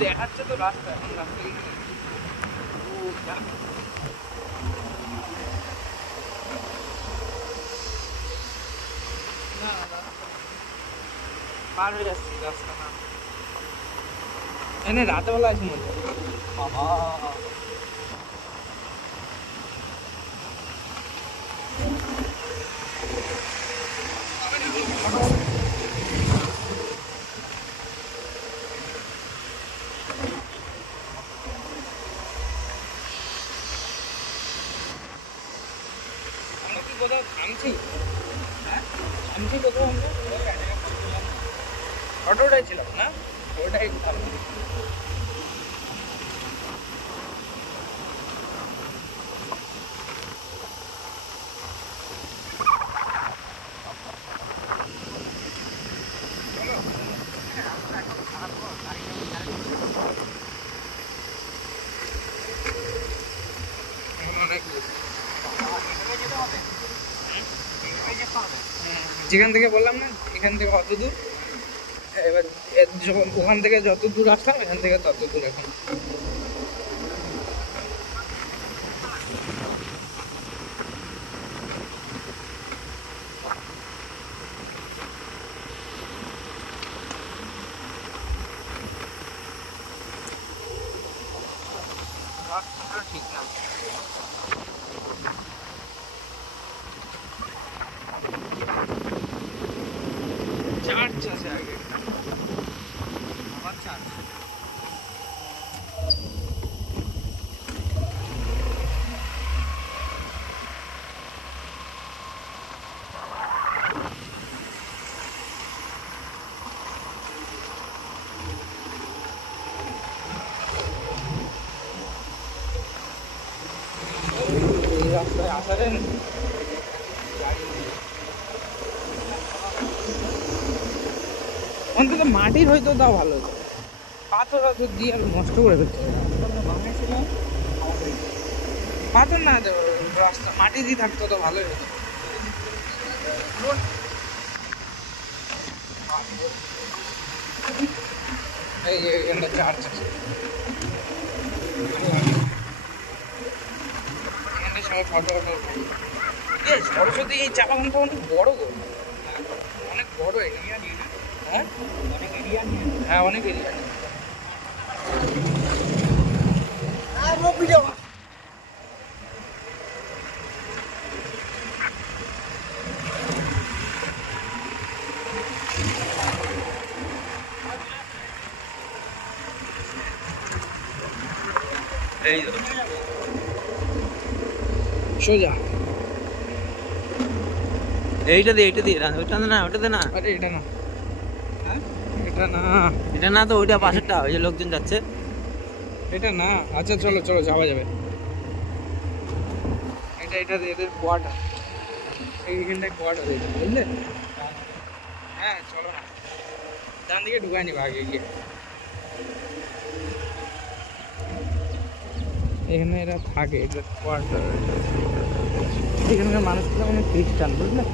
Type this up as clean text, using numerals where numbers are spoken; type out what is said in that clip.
দেখাচ্ছে তো রাস্তা, এখন রাস্তা পার হয়ে যাচ্ছি রাস্তা না, এনে রাতেবেলা আছে মধ্যে বাবা। কোথাও থামছি, হ্যাঁ থামছি কোথাও, আমরা অটোটাই ছিলাম না, ওটাই থামছি। যেখান থেকে বললাম না, এখান থেকে অত দূর, এবার যখন ওখান থেকে যত দূর আসলাম এখান থেকে তত দূর এখন। ঠিক না, চার্চ আছে আগে, আবার চার্চ। এই রাস্তায় আসারেন অন্তত মাটির হয়তো তাও ভালো হতো, পাথর টাথর দিয়ে আমি নষ্ট করে ফেলছি। পাথর না, রাস্তা মাটি দিয়ে থাকতো তো ভালোই হতো। এই যে এখানটা চার্চ আছে, এখানটা সবাই ফটো ফটো। সরস্বতী এই চা বাগানটা অনেক বড় গো, অনেক বড় এরিয়া নিয়ে না? হ্যাঁ অনেক এরিয়া নিয়ে, হ্যাঁ অনেক এরিয়া নিয়ে। এই সোজা এইটা দিয়ে ওইটা না, ওটাতে না, আরে এটা না, হ্যাঁ এটা না, এটা না তো ওইটা পাশেরটা, ওই যে লোকজন যাচ্ছে এটা না। আচ্ছা চলো চলো যাওয়া যাবে, এটা এদের কোয়ার্টার, এইখানটায় কোয়ার্টার বুঝলে। হ্যাঁ চলো না, ডান দিকে ঢুকাই নিবা আগে গিয়ে, এখানে এরা থাকে, এদের কোয়ার্টার। এখানকার মানুষগুলো অনেক খ্রিস্টান বুঝলে।